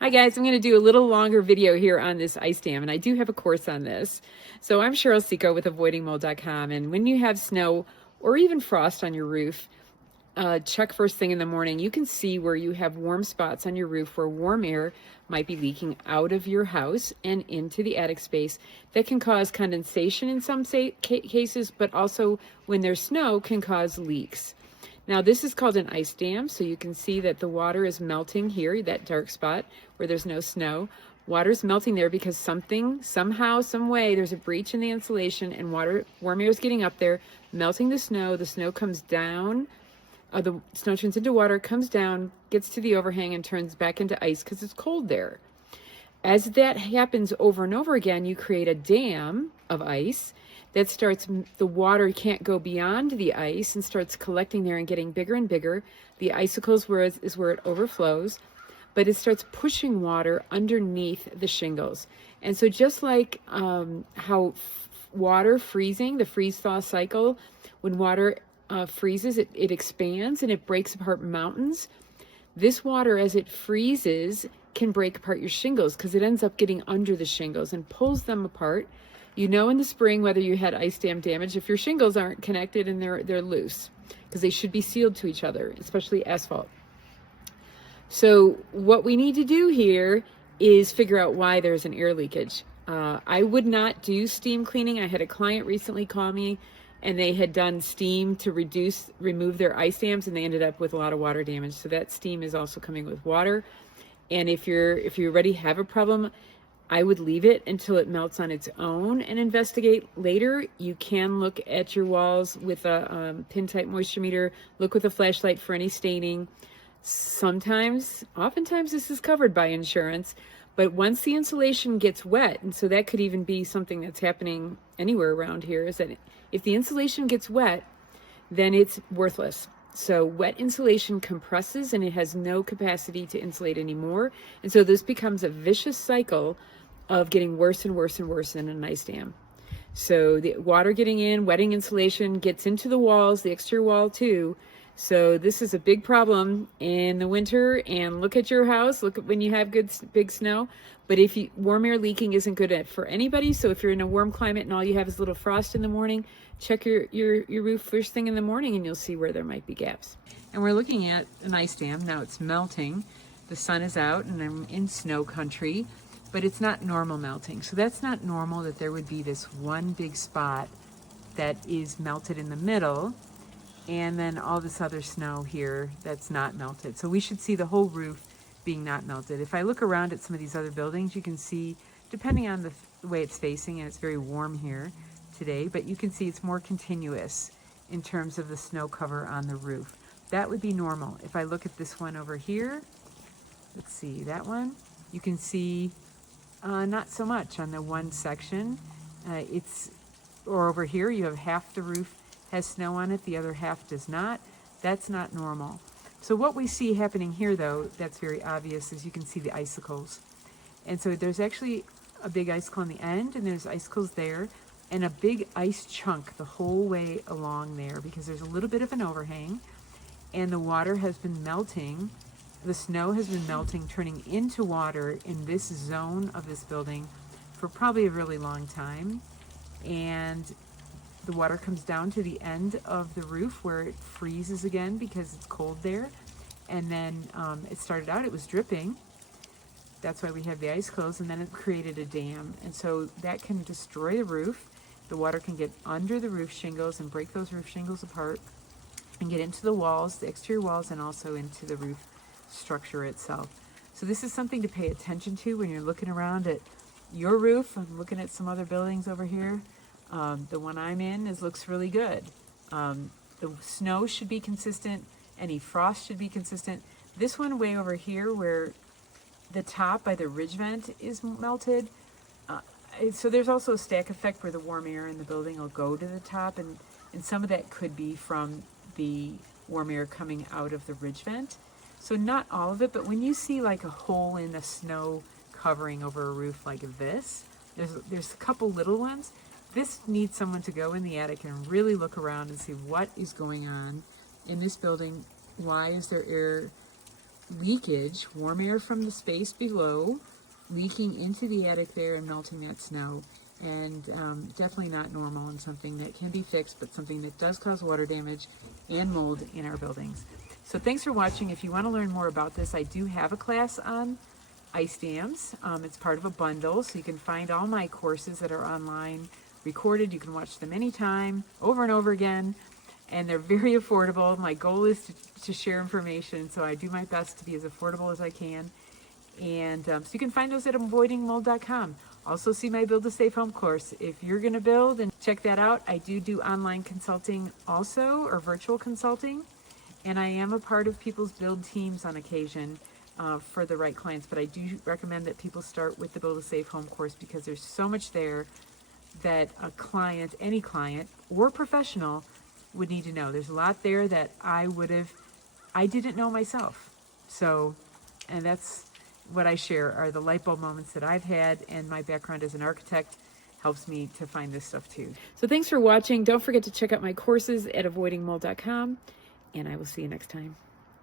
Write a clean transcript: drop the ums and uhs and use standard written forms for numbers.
Hi guys, I'm going to do a little longer video here on this ice dam, and I do have a course on this. So I'm Cheryl Seco with avoidingmold.com, and when you have snow or even frost on your roof, check first thing in the morning. You can see where you have warm spots on your roof where warm air might be leaking out of your house and into the attic space. That can cause condensation in some cases, but also when there's snow can cause leaks. Now this is called an ice dam, so you can see that the water is melting here, that dark spot where there's no snow. Water is melting there because something, somehow, some way, there's a breach in the insulation and warm air is getting up there, melting the snow. The snow comes down, the snow turns into water, comes down, gets to the overhang and turns back into ice because it's cold there. As that happens over and over again, you create a dam of ice that starts, the water can't go beyond the ice and starts collecting there and getting bigger and bigger. The icicles is where it overflows, but it starts pushing water underneath the shingles. And so just like how water freezing, the freeze-thaw cycle, when water freezes, it expands and it breaks apart mountains. This water, as it freezes, can break apart your shingles because it ends up getting under the shingles and pulls them apart. You know in the spring whether you had ice dam damage if your shingles aren't connected and they're loose, because they should be sealed to each other, especially asphalt. So what we need to do here is figure out why there's an air leakage. I would not do steam cleaning. I had a client recently call me and they had done steam to remove their ice dams, and they ended up with a lot of water damage. So that steam is also coming with water. And if you already have a problem, I would leave it until it melts on its own and investigate later. You can look at your walls with a pin type moisture meter, look with a flashlight for any staining. Oftentimes this is covered by insurance, but once the insulation gets wet, and so that could even be something that's happening anywhere around here, is that if the insulation gets wet, then it's worthless. So wet insulation compresses and it has no capacity to insulate anymore. And so this becomes a vicious cycle of getting worse and worse and worse in an ice dam. So the water getting in, wetting insulation gets into the walls, the exterior wall too. So this is a big problem in the winter. And look at your house, look at when you have good big snow. But if warm air leaking isn't good for anybody. So if you're in a warm climate and all you have is a little frost in the morning, check your roof first thing in the morning and you'll see where there might be gaps. And we're looking at an ice dam. Now it's melting. The sun is out and I'm in snow country, but it's not normal melting. So that's not normal that there would be this one big spot that is melted in the middle and then all this other snow here that's not melted. So we should see the whole roof being not melted. If I look around at some of these other buildings, you can see, depending on the way it's facing, and it's very warm here today, but you can see it's more continuous in terms of the snow cover on the roof. That would be normal. If I look at this one over here, let's see, that one, you can see not so much on the one section. Or over here, you have half the roof has snow on it, the other half does not. That's not normal. So what we see happening here, though, that's very obvious, is you can see the icicles. And so there's actually a big icicle on the end, and there's icicles there, and a big ice chunk the whole way along there, because there's a little bit of an overhang, and the water has been melting. The snow has been melting, turning into water in this zone of this building for probably a really long time. And the water comes down to the end of the roof where it freezes again because it's cold there. And then it started out, it was dripping. That's why we have the icicles, and then it created a dam. And so that can destroy the roof. The water can get under the roof shingles and break those roof shingles apart and get into the walls, the exterior walls, and also into the roof structure itself. So this is something to pay attention to when you're looking around at your roof. I'm looking at some other buildings over here. The one I'm in looks really good. The snow should be consistent. Any frost should be consistent. This one way over here where the top by the ridge vent is melted. So there's also a stack effect where the warm air in the building will go to the top, and some of that could be from the warm air coming out of the ridge vent. So not all of it, but when you see like a hole in the snow covering over a roof like this, there's a couple little ones. This needs someone to go in the attic and really look around and see what is going on in this building. Why is there air leakage, warm air from the space below, leaking into the attic there and melting that snow. And definitely not normal and something that can be fixed, but something that does cause water damage and mold in our buildings. So thanks for watching. If you want to learn more about this, I do have a class on ice dams. It's part of a bundle, so you can find all my courses that are online recorded. You can watch them anytime, over and over again, and they're very affordable. My goal is to share information, so I do my best to be as affordable as I can. And so you can find those at avoidingmold.com. Also see my Build a Safe Home course. If you're going to build, and check that out. I do online consulting also, or virtual consulting. And I am a part of people's build teams on occasion for the right clients. But I do recommend that people start with the Build a Safe Home course, because there's so much there that a client, any client or professional, would need to know. There's a lot there that I didn't know myself. So, and that's what I share, are the light bulb moments that I've had, and my background as an architect helps me to find this stuff too. So thanks for watching. Don't forget to check out my courses at avoidingmold.com, and I will see you next time.